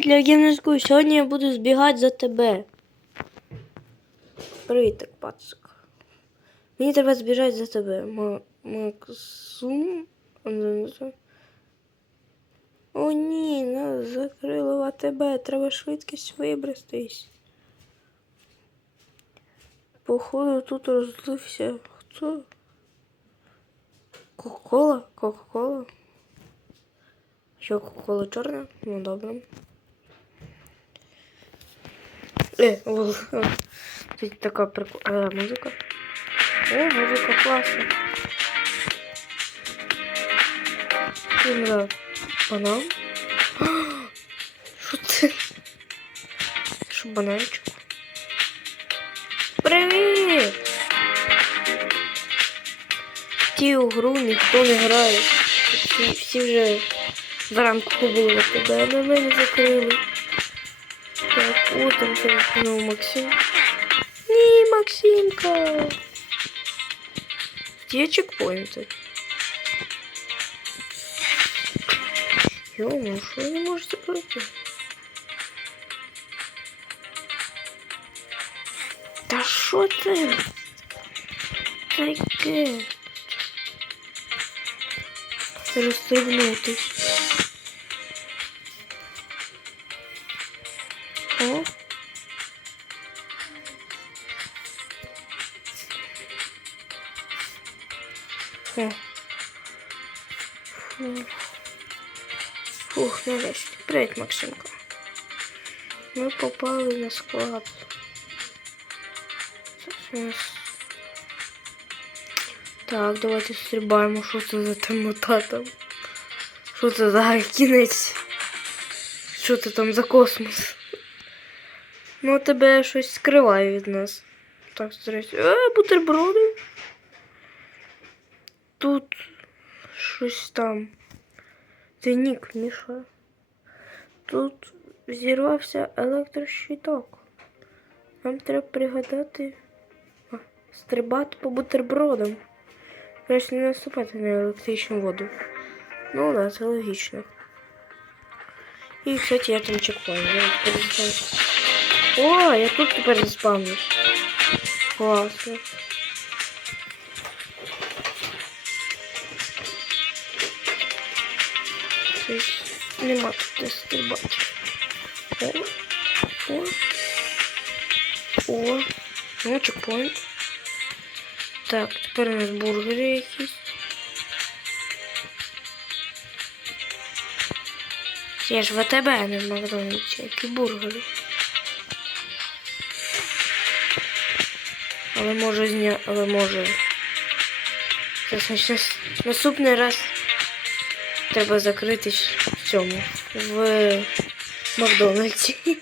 Для гімнастку сьогодні я буду збігати за тебе. Привіт, так, пацик. Мені треба збіжати за тебе. Максум. О, ні, нас закрило АТБ. Треба швидкість вибратись. Походу тут розлився. Хто? Кока-кола? Кока-кола? Що, кока-кола чорна? Ну добре. Е, о, о, тут така прикольна музика. О, музика класна. Кімра банан. Що це? Що бананчик? Привіт! В цю гру ніхто не грає. Всі, всі вже зранку побули тебе, на мене закрили. Так, от там знову Максим. Ні, Максимка. Где чекпоинты? Йому, що ви не можете пройти? Та що це? Таке? Розстрибнутись. Фу. Фух, нарешті. Привіт, Максимка. Ми попали на склад. Так, давайте стрибаємо, що це за темнота там. Що це за кінець? Що це там за космос? Ну, тебе щось скриває від нас. Так, здрасте. Е, бутерброди. Тут щось там. Це Міша. Тут зірвався електрощиток. Нам треба пригадати а, стрибати по бутербродам. Краще не наступати на електричну воду. Ну да, це логічно. І, кстати, я там чекпоінт. Я переспав. О, я тут тепер заспавнюсь. Класно. Нема тут стрибати. О, о, о, ну чекпоінт. Так, тепер у нас бургери якісь. Я ж в АТБ, а не в Макдональдсі, які бургери. Але може зня... Але може. Це значить наступний раз треба закритись в цьому. В Макдональдсі.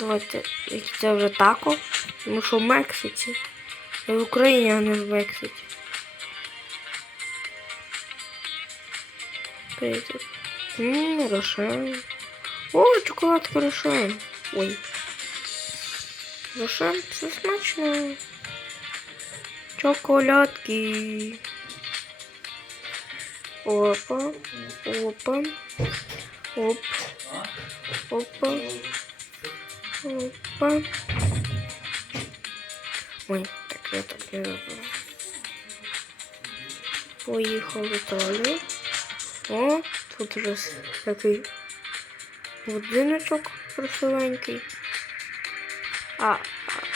Давайте. Це вже тако. Тому що в Мексиці. В Україні, а не в Мексиці. Ммм, Рошен. О, чоколадка Рошен. Ой. Рошен, це смачно. Чоколадки. Опа. Опа. Оп. Опа. Опа. Ой, так я так не робила. Поїхали далі. О, тут уже такий будиночок красивенький. А, а,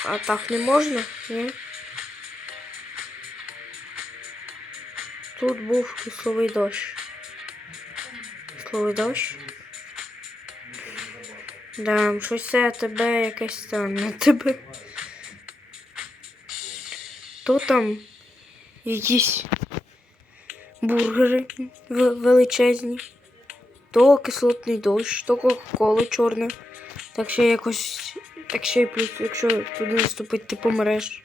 а так не можна? Ні? Тут був кисловий дощ. Кисловий дощ. Да, щось це тебе якесь странне тебе. То там якісь бургери величезні, то кислотний дощ, то кока-кола чорна. Так ще якось, так ще плюс, якщо туди наступить, ти помреш.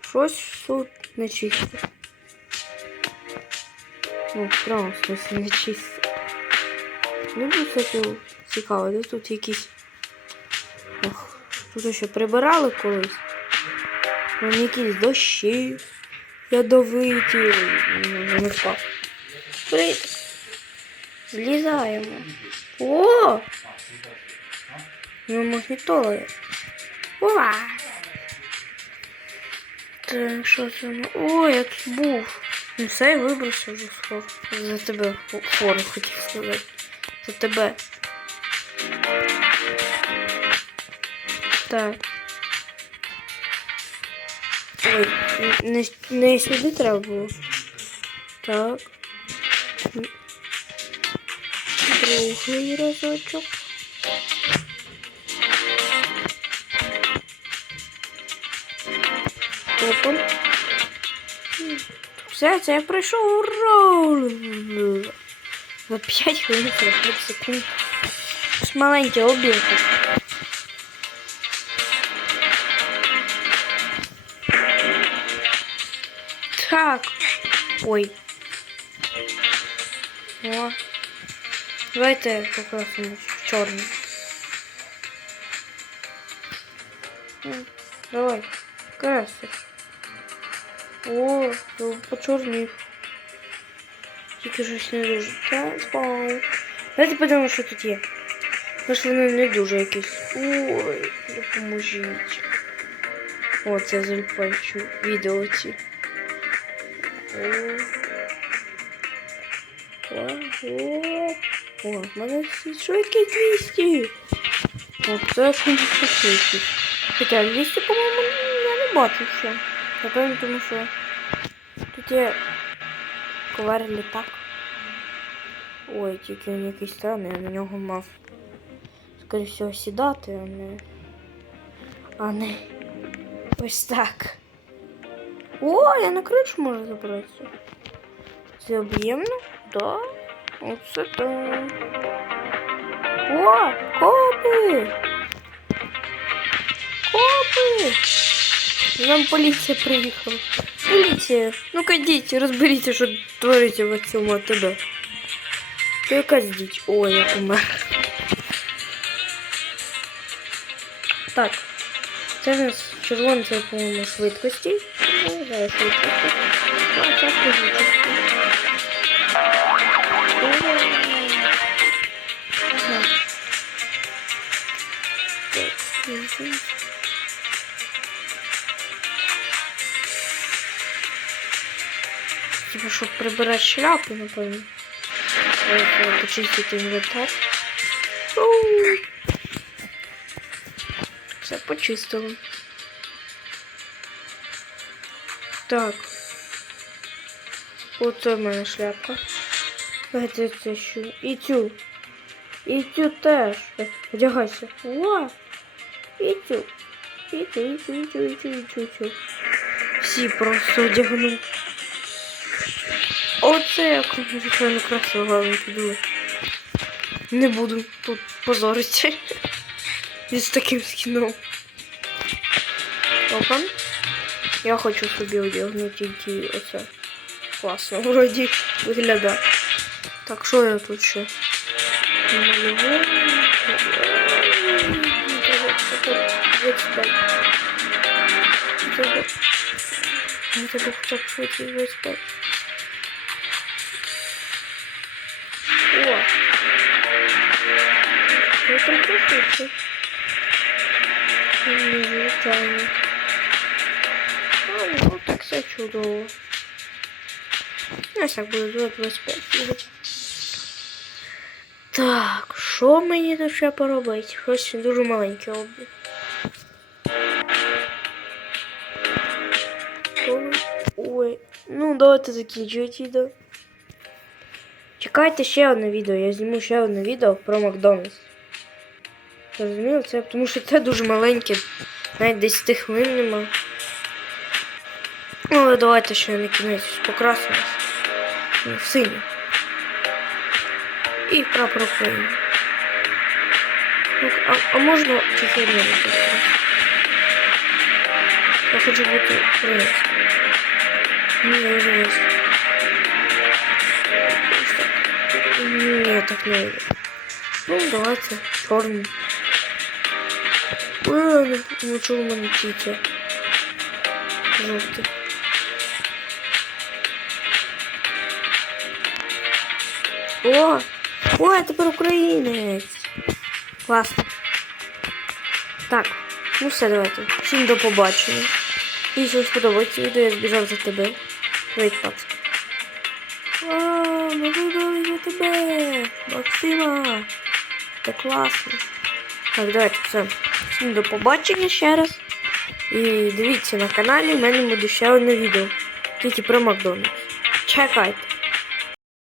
Щось тут не чисте. Ну, в прямому смысле не чисте. Ну, кстати, цікаво, де тут якісь. Ох, тут ще прибирали колись. Вон якісь дощі ядовиті. Ну, не впав. Привіт. Влізаємо. О! Ну, магнітоли. Уа! Так, що це? О, я тут був. Ну все, я вибрався вже. За тебе фору хотів сказати. За тебе. Так. Ой, не, не сюди треба було. Так. Другий разочок. Опа. Все, це я пройшов. Ура! За 5 хвилин 45 секунд. Ось маленькі обілки. Так. Ой. О. Давайте покрасимо в чорний. Давай, краси. О, почорнів. Тільки щось не дуже. Так, спав. Давайте подивимося, що тут є. Може вони не дуже якісь. Ой, допоможіть. О, це заліпаючи відео ці. О. О, о, в мене швидкість 200. О, це конечно швидкість. Хоча 200, по-моєму, я не ще. Напевно, тому що тут є ковер літак. Ой, тільки він якийсь странний, я на нього мав, скоріше всього, сідати, а не. А не. Ось так. О, я на кришу можу забратися. Це об'ємно? Да. Оце так. О, копи! Копи! Нам поліція приїхала. Поліція, ну-ка йдіть, розберіться, що твориться в цьому АТБ. Це якась діч. Ой, я помер. Так. Це в нас червоне, це, по-моєму, швидкості. Ну, зараз швидкості. А це швидкості. Типа, щоб Прибирати шляпу, напевно. Треба почистити інвентар. Оу. Все почистили. Так. Оце в мене шляпка. Давайте це ще. І цю. І цю теж. Одягайся. О! І цю. І цю, і цю, і цю, і цю, і цю. Всі просто одягну. Оце як звичайно красиво головне піду. Не буду тут позоритися. Із таким скіном. Опа. Я хочу собі одягнути ті оце. Класно, вроді виглядає. Так, що я тут ще? Намалював. Я тебе хоча б швидше 25. Я прикрутився. Не звичайно. А, ну так все чудово. Ось так буде 2,25. Так, що мені тут ще поробити? Щось дуже маленьке обід. Ой, ну давайте закінчуйте відео. Чекайте ще одне відео. Я зніму ще одне відео про Макдональдс. Розумію, це тому що це дуже маленьке. Навіть 10 хвилин нема. Ну, але давайте ще на кінець покрасимось. В синій. І прапор України. Ну, а, а можна тільки не Я хочу бути українським. Ні, я вже весь. Ні, так не йде. Ну, давайте чорний. Ой, ну чого в мене? Жовтий. О! О, я тепер українець. Класно. Так, ну все, давайте. Всім до побачення. Якщо вам сподобається відео, я збіжав за тебе. Привіт, пацан. Вау, ми вибрали за тебе! Максима! Це класно. Так, давайте все. Всім до побачення ще раз. І дивіться на каналі, в мене буде ще одне відео. Тільки про Макдональдс. Чекайте.